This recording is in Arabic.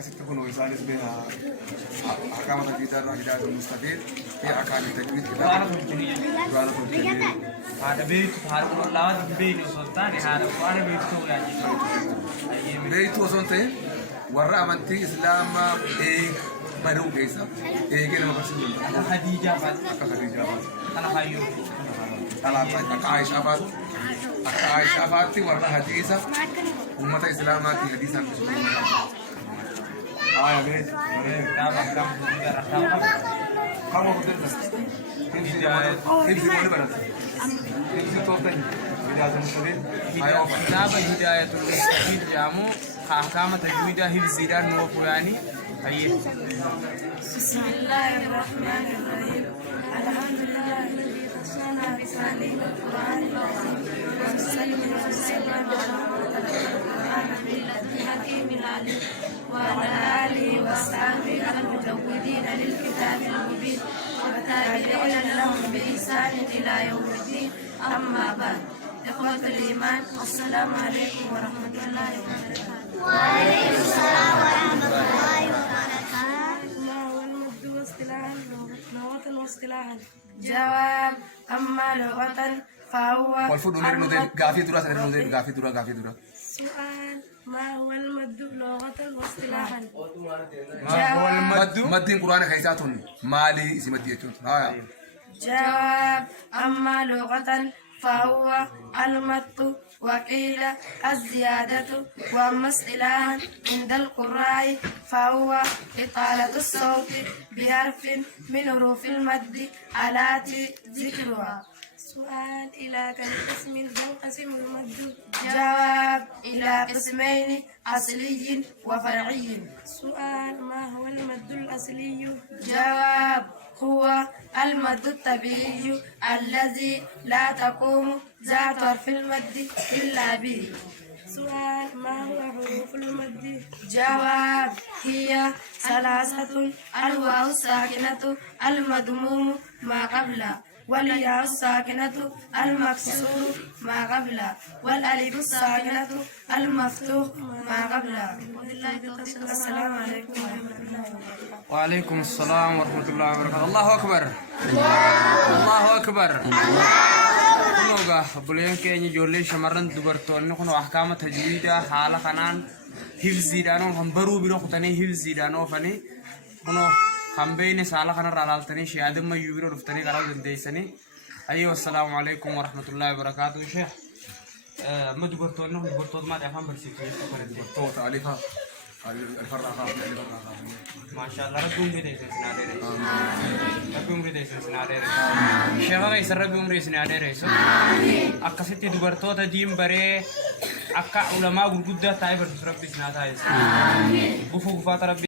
أكثر تكون ويسالس بها أحكام التجويد هداية المستفيد في أحكام التجويد كتاب دورة التجويد. هذا بيت هذا والله بيت سلطان هذا وأنا بيت يعني بيت وصلته ورا أمانتي إسلام برو كيسا كنا مقصود أنا خديجة بس خديجة أنا خيو أنا عائشة فات عائشة فاتي ورا حديثة أمة إسلامات حديثا يا بيت كم وقت بس كيف زمان بنات كيف توتين بداية المستفيد كتاب هداية المستفيد جامو أحكام تجويد هذه نوفو يعني أيه. بسم الله الرحمن الرحيم الحمد لله الذي خصنا بتعليم القرآن العظيم وسلم وسلم على الحكيم العليم وعلى آله وصحبه المجودين للكتاب المبين والتابعين لهم بإحسان إلى يوم الدين أما بعد إخوة الإيمان السلام عليكم ورحمة الله وبركاته. وعليكم السلام ورحمة الله وبركاته. ما هو المد واصطلاحا لغة واصطلاحا؟ جواب أما لغة فهو والفضل نرنودل قافية درا نرنودل قافية درا سؤال ما هو المد لغة واصطلاحا؟ ما هو المد؟ مد القرآن خيساتون مالي اسم مد يجون هاي جواب أما لغة فهو المد وقيل الزيادة وأما اصطلاحا عند القراء فهو إطالة الصوت بحرف من حروف المد التي ذكرها. سؤال إلى كم قسم تنقسم المد؟ جواب إلى قسمين أصلي وفرعي. سؤال ما هو المد الأصلي؟ جواب هو المد الطبيعي الذي لا تقوم ذات حرف المد إلا به. سؤال ما هو حروف المد؟ جواب هي ثلاثة: الواو الساكنة المضموم ما قبلها، والياء الساكنة المكسور ما قبلها، والألف الساكنة المفتوح ما قبلها. السلام عليكم ورحمة الله وبركاته. وعليكم السلام ورحمة الله وبركاته. الله أكبر الله أكبر كنوغا بلين كيني جولي شمرن دبرتون نكونو أحكام تجويدا حالا خنان حفظي دانو هم برو بيرو ختاني حفظي دانو فني كنو خمبيني سالا خنا رالالتني شهادة ما يبيرو رفتني قرار دنديسني. أيوة السلام عليكم ورحمة الله وبركاته. شيخ ما دبرتون نكون دبرتون ما تعرفون برسيكي توت ألفا الفرقة ما شاء الله ربي عمري ده سنادير ربي عمري ده سنادير شيخ غير ربي عمري سنادير أكثر تدبرتو تجيم بري أكا علماء وجودة تايبر ربي سنادير بفوق فات ربي